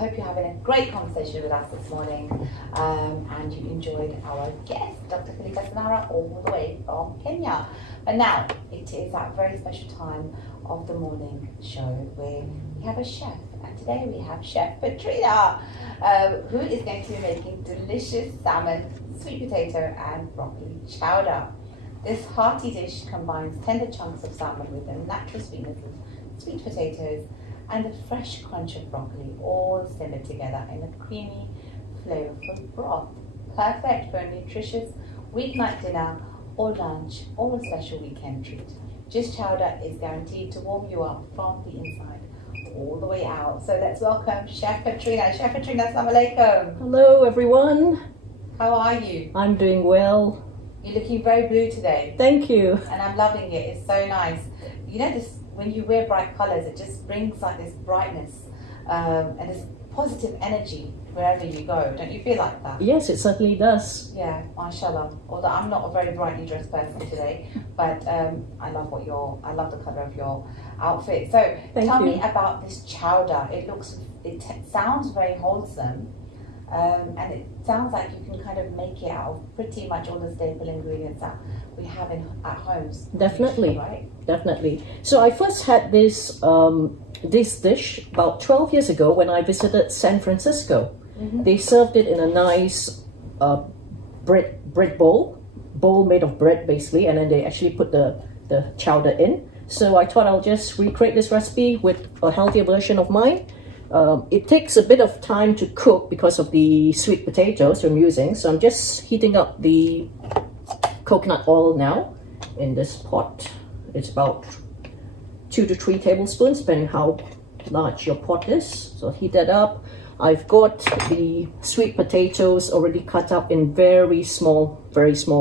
hope you're having a great conversation with us this morning and you enjoyed our guest, Dr. Kalika Sanara, all the way from Kenya. But now it is that very special time of the morning show where we have a chef, and today we have Chef Petrina, who is going to be making delicious salmon, sweet potato and broccoli chowder. This hearty dish combines tender chunks of salmon with the natural sweetness of sweet potatoes and the fresh crunch of broccoli, all simmered together in a creamy, flavorful broth. Perfect for a nutritious weeknight dinner or lunch or a special weekend treat. This chowder is guaranteed to warm you up from the inside all the way out. So let's welcome Chef Petrina. Chef Petrina, assalamu alaikum. Hello everyone. How are you? I'm doing well. You're looking very blue today. Thank you. And I'm loving it. It's so nice. You know, this when you wear bright colours, it just brings like this brightness and this positive energy wherever you go. Don't you feel like that? Yes, it certainly does. Yeah, mashallah. Although I'm not a very brightly dressed person today, but I love I love the colour of your outfit. So tell me about this chowder. It sounds very wholesome. And it sounds like you can kind of make it out of pretty much all the staple ingredients that we have at homes. Definitely, right? Definitely. So I first had this dish about 12 years ago when I visited San Francisco. Mm-hmm. They served it in a nice bread bowl made of bread basically, and then they actually put the chowder in. So I thought I'll just recreate this recipe with a healthier version of mine. It takes a bit of time to cook because of the sweet potatoes I'm using. So I'm just heating up the coconut oil now in this pot. It's about 2 to 3 tablespoons, depending how large your pot is. So heat that up. I've got the sweet potatoes already cut up in very small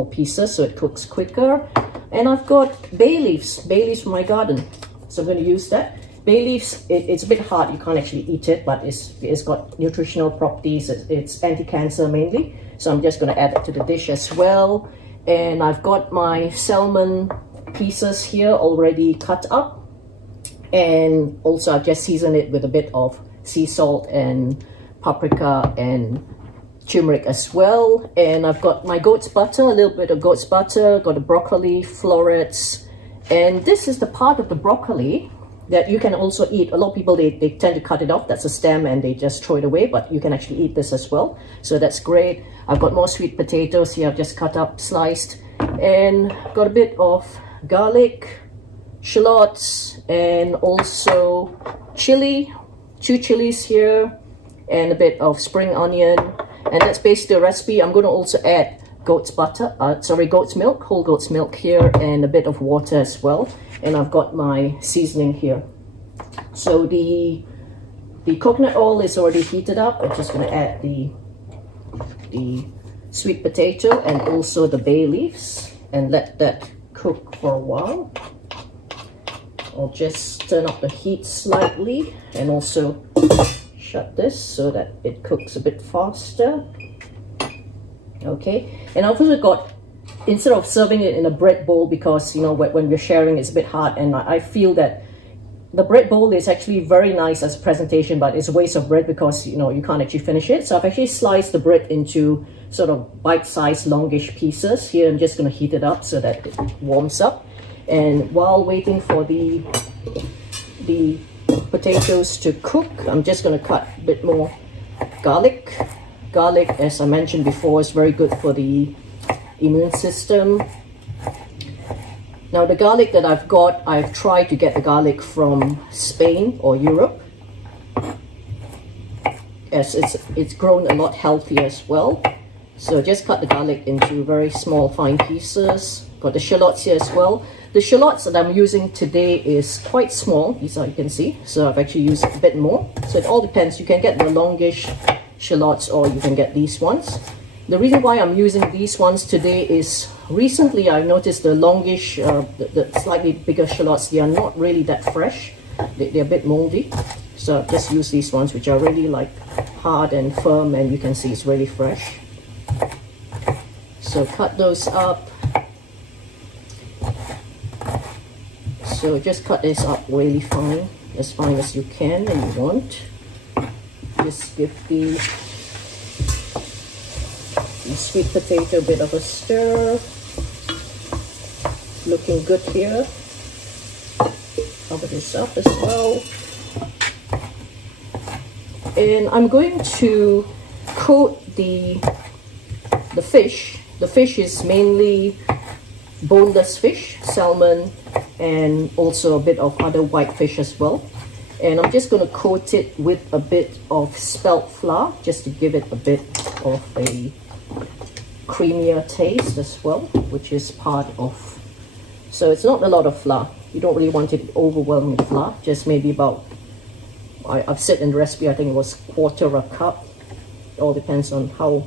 pieces, so it cooks quicker. And I've got bay leaves from my garden. So I'm going to use that. Bay leaves, it's a bit hard, you can't actually eat it, but it's got nutritional properties, it's anti-cancer mainly. So I'm just going to add it to the dish as well. And I've got my salmon pieces here already cut up. And also I've just seasoned it with a bit of sea salt and paprika and turmeric as well. And I've got my goat's butter, a little bit of goat's butter, got the broccoli, florets. And this is the part of the broccoli that you can also eat. A lot of people, they tend to cut it off. That's a stem and they just throw it away, but you can actually eat this as well. So that's great. I've got more sweet potatoes here. I've just cut up, sliced, and got a bit of garlic, shallots, and also chili, 2 chilies here, and a bit of spring onion. And that's basically the recipe. I'm going to also add goat's milk, whole goat's milk here, and a bit of water as well. And I've got my seasoning here. So the coconut oil is already heated up. I'm just going to add the sweet potato and also the bay leaves and let that cook for a while. I'll just turn up the heat slightly and also shut this so that it cooks a bit faster. Okay, and I've also got, instead of serving it in a bread bowl, because you know when we're sharing it's a bit hard, and I feel that the bread bowl is actually very nice as a presentation, but it's a waste of bread because you know you can't actually finish it. So I've actually sliced the bread into sort of bite-sized longish pieces. Here I'm just going to heat it up so that it warms up, and while waiting for the potatoes to cook, I'm just going to cut a bit more garlic. Garlic, as I mentioned before, is very good for the immune system. Now the garlic that I've tried to get the garlic from Spain or Europe, as it's grown a lot healthier as well. So just cut the garlic into very small fine pieces. Got the shallots here as well. The shallots that I'm using today is quite small, these are, you can see, so I've actually used a bit more. So it all depends. You can get the longish shallots or you can get these ones. The reason why I'm using these ones today is recently I've noticed the longish, the slightly bigger shallots, they are not really that fresh. They're a bit moldy. So I've just used these ones which are really like hard and firm, and you can see it's really fresh. So cut those up. So just cut this up really fine as you can and you want. just give the sweet potato a bit of a stir. Looking good here. Cover this up as well. And I'm going to coat the fish. The fish is mainly boneless fish, salmon, and also a bit of other white fish as well. And I'm just going to coat it with a bit of spelt flour, just to give it a bit of a creamier taste as well, which is part of. So it's not a lot of flour. You don't really want it overwhelming with flour, just maybe about, I've said in the recipe, I think it was 1/4 cup. It all depends on how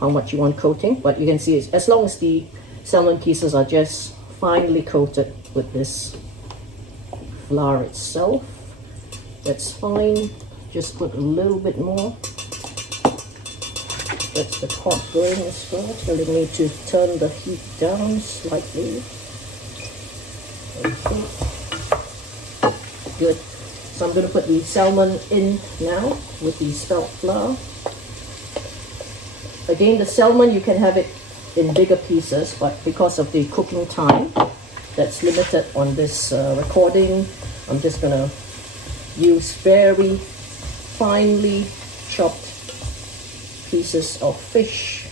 much you want coating, but you can see it's, as long as the salmon pieces are just finely coated with this flour itself, that's fine. Just put a little bit more. That's the pot going as well, so we need to turn the heat down slightly. Okay. Good. So I'm going to put the salmon in now with the spelt flour. Again, the salmon, you can have it in bigger pieces, but because of the cooking time that's limited on this recording, I'm just going to use very finely chopped pieces of fish.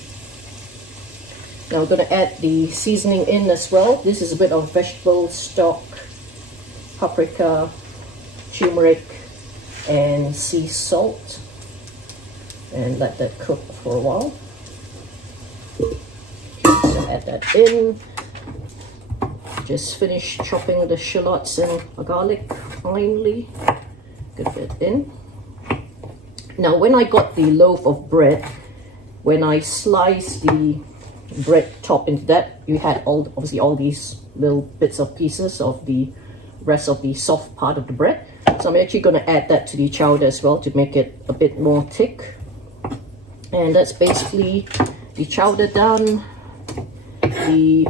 Now I'm going to add the seasoning in as well. This is a bit of vegetable stock, paprika, turmeric, and sea salt, and let that cook for a while. So add that in. Just finish chopping the shallots and garlic finely. Get that in. Now when I got the loaf of bread, when I sliced the bread top into that, you had obviously all these little bits of pieces of the rest of the soft part of the bread. So I'm actually going to add that to the chowder as well to make it a bit more thick. And that's basically the chowder done. The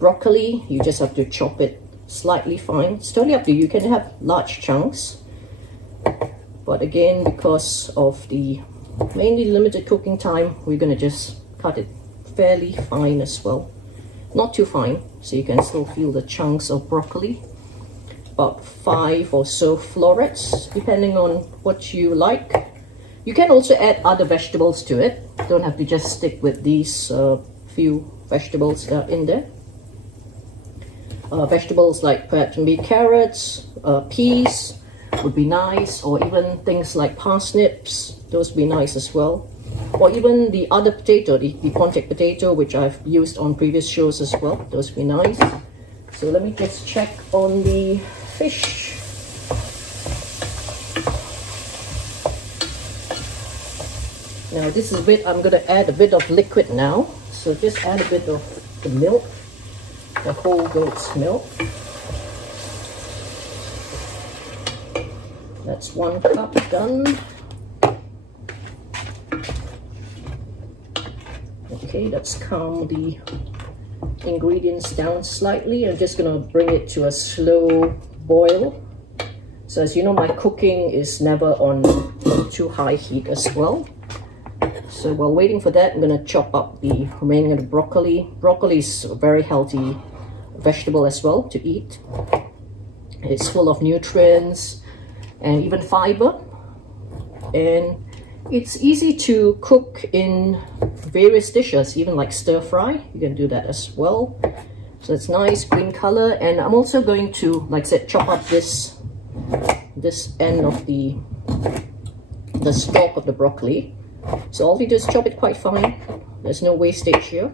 broccoli, you just have to chop it slightly fine. It's totally up to you. You can have large chunks, but again, because of the mainly limited cooking time, we're going to just cut it fairly fine as well. Not too fine, so you can still feel the chunks of broccoli. About 5 or so florets, depending on what you like. You can also add other vegetables to it. Don't have to just stick with these few vegetables that are in there. Vegetables like perhaps maybe carrots, peas would be nice, or even things like parsnips, those would be nice as well. Or even the other potato, the contact potato, which I've used on previous shows as well, those would be nice. So let me just check on the fish. Now this is a bit, I'm going to add a bit of liquid now. So just add a bit of the milk, the whole goat's milk. That's 1 cup done. Okay, let's calm the ingredients down slightly. I'm just going to bring it to a slow boil. So as you know, my cooking is never on too high heat as well. So while waiting for that, I'm going to chop up the remaining of the broccoli. Broccoli is a very healthy vegetable as well to eat. It's full of nutrients and even fiber. And it's easy to cook in various dishes, even like stir fry. You can do that as well. So it's nice green color. And I'm also going to, like I said, chop up this end of the stalk of the broccoli. So all you do is chop it quite fine. There's no wastage here.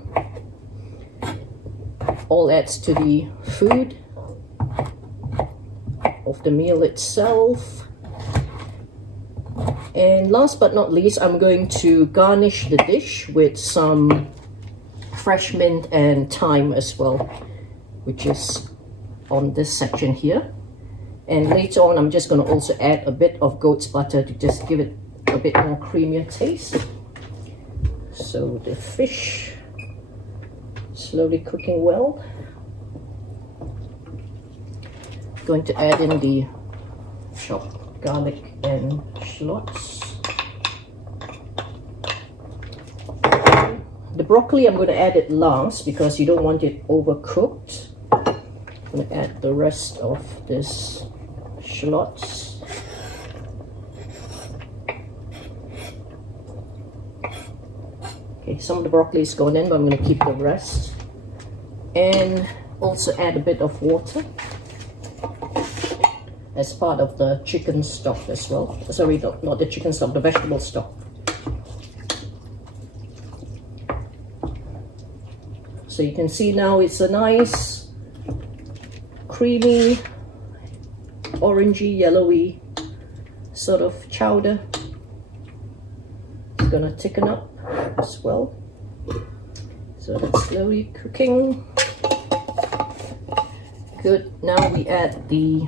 All adds to the food of the meal itself. And last but not least, I'm going to garnish the dish with some fresh mint and thyme as well, which is on this section here. And later on, I'm just going to also add a bit of goat's butter to just give it a bit more creamier taste. So the fish slowly cooking well. Going to add in the chopped garlic and shallots. The broccoli I'm going to add it last because you don't want it overcooked. I'm going to add the rest of this shallots. Okay, some of the broccoli is going in, but I'm going to keep the rest. And also add a bit of water as part of the chicken stock as well. Sorry, not the chicken stock, the vegetable stock. So you can see now it's a nice, creamy, orangey, yellowy sort of chowder. It's gonna thicken up as well. So that's slowly cooking. Good. Now we add the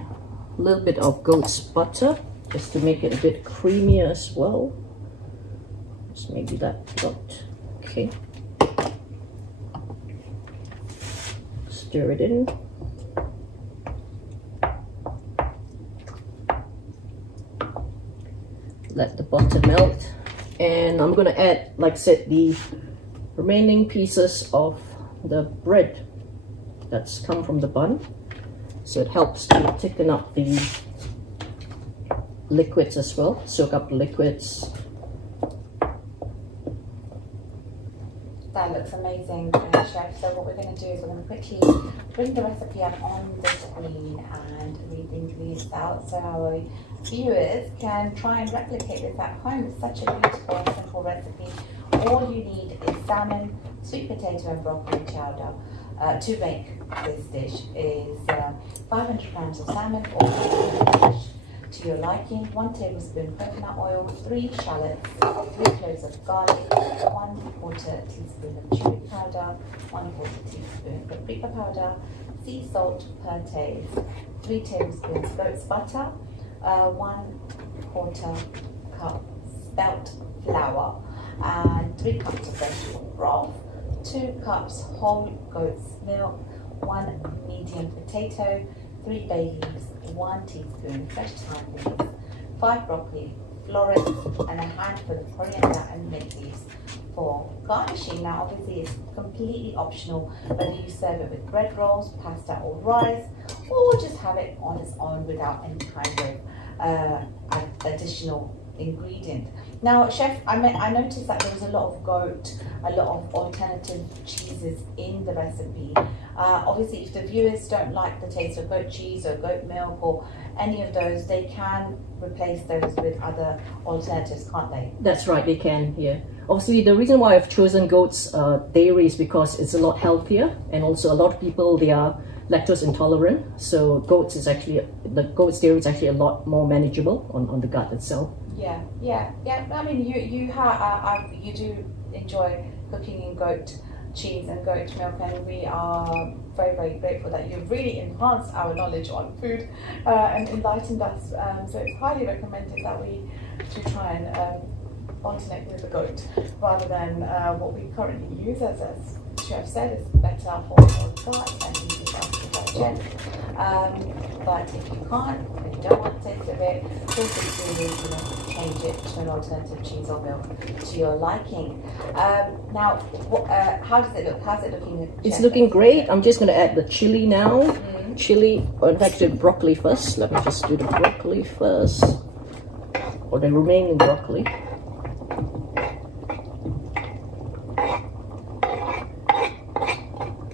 little bit of goat's butter just to make it a bit creamier as well. Just maybe that lot. Okay. Stir it in. Let the butter melt. And I'm gonna add, like I said, the remaining pieces of the bread that's come from the bun. So it helps to thicken up the liquids as well, soak up the liquids. That looks amazing, Chef. So what we're going to do is we're going to quickly bring the recipe up on the screen and read the ingredients out so our viewers can try and replicate this at home. It's such a beautiful and simple recipe. All you need is salmon, sweet potato and broccoli chowder. To make this dish is 500 grams of salmon or fish to your liking, 1 tablespoon coconut oil, 3 shallots, 3 cloves of garlic, 1/4 teaspoon of chili powder, 1/4 teaspoon paprika powder, sea salt per taste, 3 tablespoons goat's butter, 1/4 cup spelt flour, and 3 cups of vegetable broth, 2 cups whole goat's milk, 1 medium potato, 3 bay leaves, 1 teaspoon fresh thyme leaves, 5 broccoli florets, and a handful of coriander and mint leaves for garnishing. Now obviously it's completely optional whether you serve it with bread rolls, pasta or rice, or just have it on its own without any kind of additional ingredient. Now, Chef, I noticed that there was a lot of goat, a lot of alternative cheeses in the recipe. Obviously, if the viewers don't like the taste of goat cheese or goat milk or any of those, they can replace those with other alternatives, can't they? That's right, they can, yeah. Obviously, the reason why I've chosen goat's dairy is because it's a lot healthier, and also a lot of people, they are lactose intolerant, so the goat's dairy is actually a lot more manageable on the gut itself. Yeah. I mean, you do enjoy cooking in goat cheese and goat milk, and we are very, very grateful that you've really enhanced our knowledge on food and enlightened us. So it's highly recommended that we do try and alternate with the goat rather than what we currently use, as Chef said, is better for our gut and easy for us to digest. But if you can't, if you don't want to taste of it, feel free to change it to an alternative cheese or milk to your liking. Now, how does it look? How's it looking? It's looking great. I'm just going to add the chili now. Chili, or in fact, do the broccoli first. Let me just do the broccoli first, or the remaining broccoli.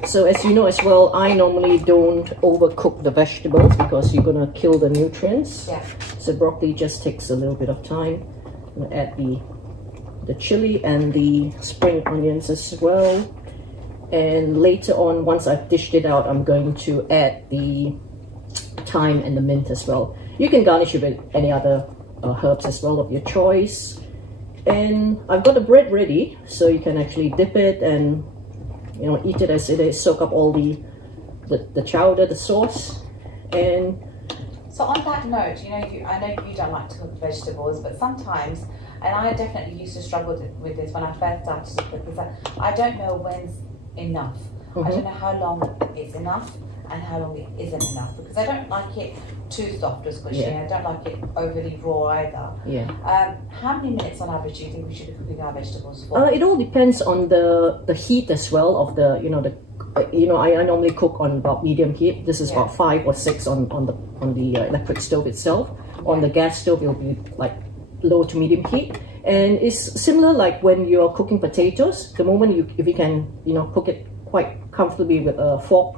So as you know as well, I normally don't overcook the vegetables because you're going to kill the nutrients. Yeah. So broccoli just takes a little bit of time. I'm going to add the chili and the spring onions as well. And later on, once I've dished it out, I'm going to add the thyme and the mint as well. You can garnish it with any other herbs as well of your choice. And I've got the bread ready, so you can actually dip it and eat it as it is, soak up all the chowder, the sauce. And so on that note, I know you don't like to cook vegetables, but sometimes, and I definitely used to struggle with this when I first started to cook, because I don't know when's enough. I don't know how long is enough. and how long it isn't enough, because I don't like it too soft or squishy, and I don't like it overly raw either. Yeah. How many minutes on average do you think we should be cooking our vegetables for? It all depends on the heat as well of the I normally cook on about medium heat. This is about 5 or 6 on the electric stove itself. On the gas stove, it'll be like low to medium heat. And it's similar like when you're cooking potatoes. The moment if you can cook it quite comfortably with a fork,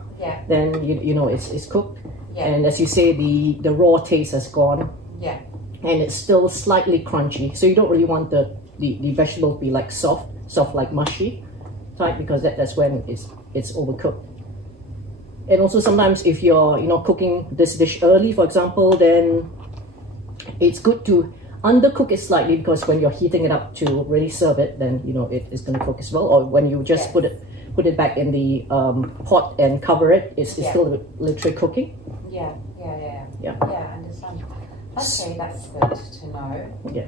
then it's cooked. Yeah. And as you say, the raw taste has gone. Yeah. And it's still slightly crunchy. So you don't really want the vegetable to be like soft like mushy type, because that's when it's overcooked. And also sometimes if you're cooking this dish early, for example, then it's good to undercook it slightly, because when you're heating it up to really serve it, then it is going to cook as well. Or when you just put it back in the pot and cover it, it's still literally cooking. Yeah, I understand. Okay, that's good to know. Yeah.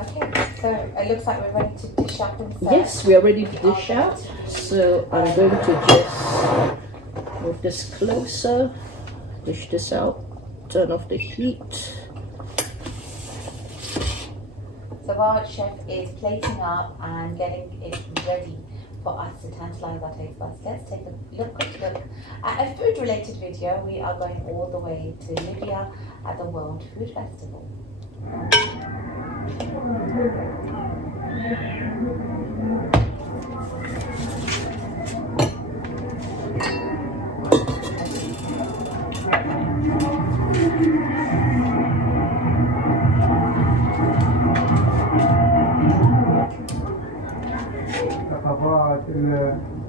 Okay, so it looks like we're ready to dish up and serve. Yes, we are ready to dish out. So I'm going to just move this closer, dish this out, turn off the heat. So while Chef is plating up and getting it ready for us to tantalize our taste buds, let's take a quick look at a food-related video. We are going all the way to Libya at the World Food Festival.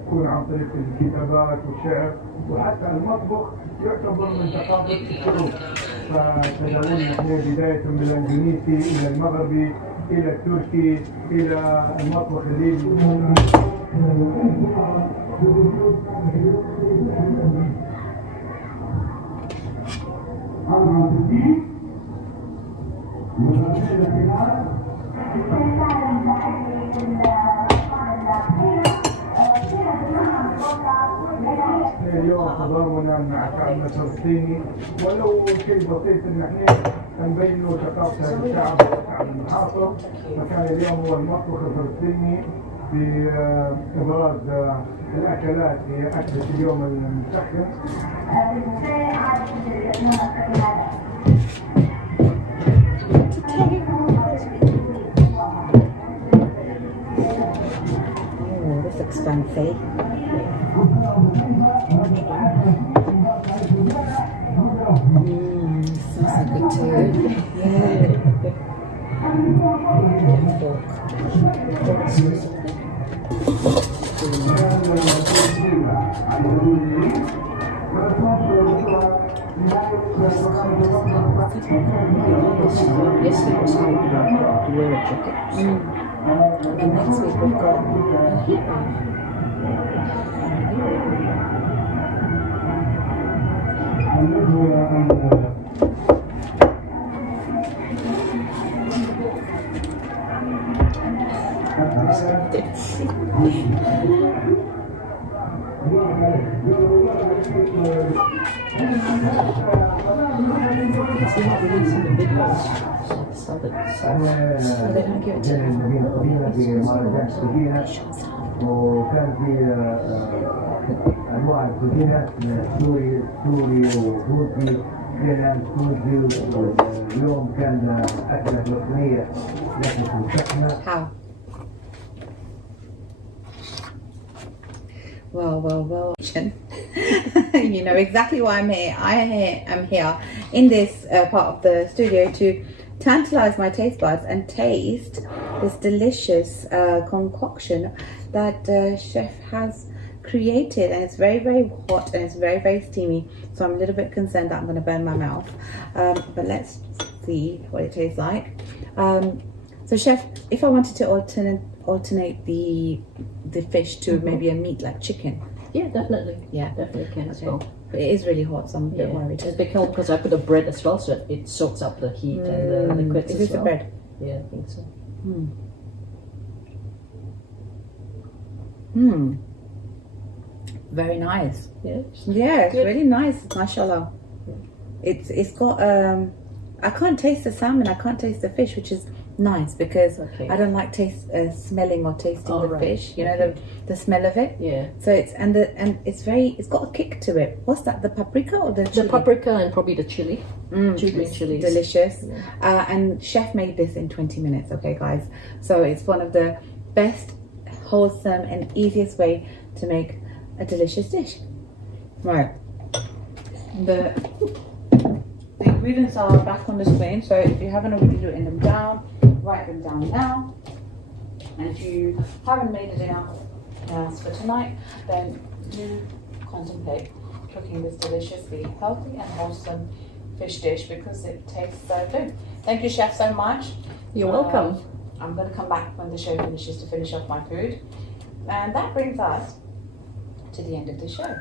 تكون عن طريق الكتابات والشعر، وحتى المطبخ يعتبر من ثقافة الشعوب. فتداولنا احنا بداية من الاندونيسي إلى المغربي إلى التركي إلى المطبخ الليبي. اليوم تضامنا مع شعبنا الفلسطيني، ولو شيء بسيط ان احنا نبين له ثقافه الشعب المحاصر، فكان اليوم هو المطبخ الفلسطيني بابراز الاكلات هي اكله اليوم المسخن. This looks fancy. Smells so good too. Yeah. Yesterday was how to wear a jacket. And next week we've got a heat wave. They're not releasing the videos. So they don't give it to them. وكان في انواع الكوزينه سوري وتركي كان تونسي، واليوم كان اكله فلسطينيه لكن مسخنه. How? Well, you know exactly why I'm here. I am here in this part of the studio to tantalize my taste buds and taste this delicious concoction that Chef has created, and it's very, very hot and it's very, very steamy, so I'm a little bit concerned that I'm going to burn my mouth, but let's see what it tastes like. So Chef, if I wanted to alternate the fish to maybe a meat like chicken. Yeah, definitely. Yeah, definitely can as well. But it is really hot, so I'm a bit worried. It's a big help because I put the bread as well, so it soaks up the heat and the liquids is as this well. the bread? Yeah, I think so. Very nice. Yeah. Yeah, it's Good. really nice. Mashallah. It's got I can't taste the salmon. I can't taste the fish, which is nice because Okay. I don't like smelling or tasting Oh, the right. fish. You know the smell of it. Yeah. So it's got a kick to it. What's that? The paprika or the The chili? paprika and probably the chili. Two green It's chilies. delicious. Yeah. And chef made this in 20 minutes. Okay, guys. So it's one of the best, wholesome, and easiest way to make a delicious dish. Right. The ingredients are back on the screen, so if you haven't already written them down, write them down now. And if you haven't made it enough for tonight, then do contemplate cooking this deliciously healthy and wholesome fish dish because it tastes so good. Thank you, chef, so much. You're welcome. I'm going to come back when the show finishes to finish off my food. And that brings us to the end of the show.